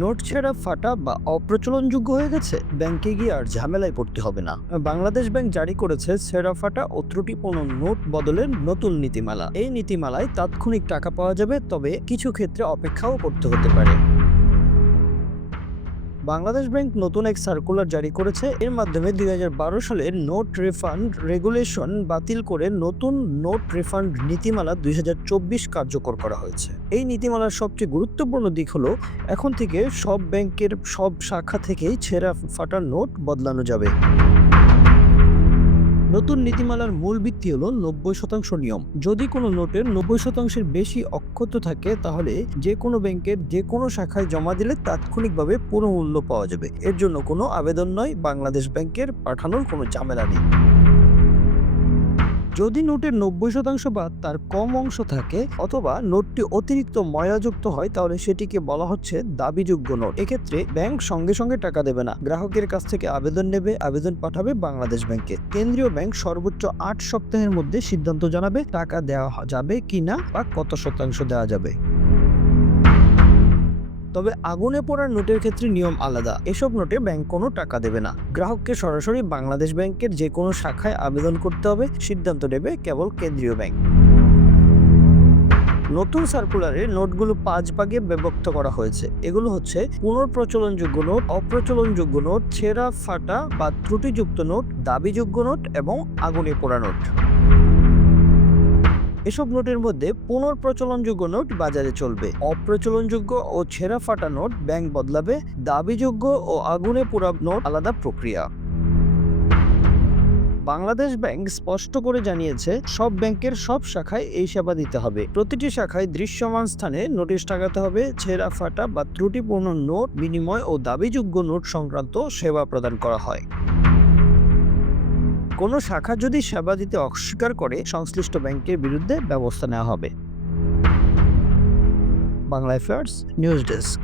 Note ছেঁড়া, ফাটা বা অপ্রচলনযোগ্য হয়ে গেছে, ব্যাংকে গিয়ে আর ঝামেলায় পড়তে হবে না। বাংলাদেশ ব্যাংক জারি করেছে ছেঁড়া, ফাটা ও ত্রুটিপূর্ণ নোট বদলের নতুন নীতিমালা। এই নীতিমালায় তাৎক্ষণিক টাকা পাওয়া যাবে, তবে কিছু ক্ষেত্রে অপেক্ষাও করতে হতে পারে। বাংলাদেশ ব্যাংক নতুন এক সার্কুলার জারি করেছে। এর মাধ্যমে ২০১২ সালের নোট রিফান্ড রেগুলেশন বাতিল করে নতুন নোট রিফান্ড নীতিমালা ২০২৪ কার্যকর করা হয়েছে। এই নীতিমালার সবচেয়ে গুরুত্বপূর্ণ দিক হলো, এখন থেকে সব ব্যাংকের সব শাখা থেকেই ছেঁড়া, ফাটা নোট বদলানো যাবে। নতুন নীতিমালার মূল ভিত্তি হলো ৯০% নিয়ম। যদি কোনো নোটের ৯০%-এর বেশি অক্ষত থাকে, তাহলে যে কোনো ব্যাংকের যে কোনো শাখায় জমা দিলে তাৎক্ষণিকভাবে পুরো মূল্য পাওয়া যাবে। এর জন্য কোনো আবেদন নয়, বাংলাদেশ ব্যাংকের পাঠানোর কোনো ঝামেলা নেই। যদি নোটের ৯০% বা তার কম অংশ থাকে, অথবা নোটটি অতিরিক্ত ময়লাযুক্ত হয়, তাহলে সেটিকে বলা হচ্ছে দাবিযোগ্য নোট। এক্ষেত্রে ব্যাংক সঙ্গে সঙ্গে টাকা দেবে না, গ্রাহকের কাছ থেকে আবেদন নেবে, আবেদন পাঠাবে বাংলাদেশ ব্যাংকে। কেন্দ্রীয় ব্যাংক সর্বোচ্চ ৮ সপ্তাহের মধ্যে সিদ্ধান্ত জানাবে টাকা দেওয়া যাবে কিনা বা কত শতাংশ দেওয়া যাবে। তবে আগুনে পোড়ার নোটের ক্ষেত্রে নিয়ম আলাদা। এসব নোটে ব্যাংক কোনো টাকা দেবে না, গ্রাহককে সরাসরি বাংলাদেশ ব্যাংকের যে কোনো শাখায় আবেদন করতে হবে। সিদ্ধান্ত নেবে কেবল কেন্দ্রীয় ব্যাংক। নতুন সার্কুলারে নোটগুলো ৫ ভাগে বিভক্ত করা হয়েছে। এগুলো হচ্ছে পুনঃপ্রচলনযোগ্য নোট, অপ্রচলনযোগ্য নোট, ছেঁড়া, ফাটা বা ত্রুটিযুক্ত নোট, দাবিযোগ্য নোট এবং আগুনে পোড়া নোট। এসব নোটের মধ্যে পুনঃপ্রচলনযোগ্য নোট বাজারে চলবে, অপ্রচলনযোগ্য ও ছেঁড়া, ফাটা নোট ব্যাংক বদলাবে, দাবিযোগ্য ও আগুনে পোড়া নোট আলাদা প্রক্রিয়া। বাংলাদেশ ব্যাংক স্পষ্ট করে জানিয়েছে, সব ব্যাংকের সব শাখায় এই সেবা দিতে হবে। প্রতিটি শাখায় দৃশ্যমান স্থানে নোটিশ টাঙাতে হবে। ছেঁড়া, ফাটা বা ত্রুটিপূর্ণ নোট বিনিময় ও দাবিযোগ্য নোট সংক্রান্ত সেবা প্রদান করা হয়। কোনো শাখা যদি সেবা দিতে অস্বীকার করে, সংশ্লিষ্ট ব্যাংকের বিরুদ্ধে ব্যবস্থা নেওয়া হবে। Bangla affairs news desk.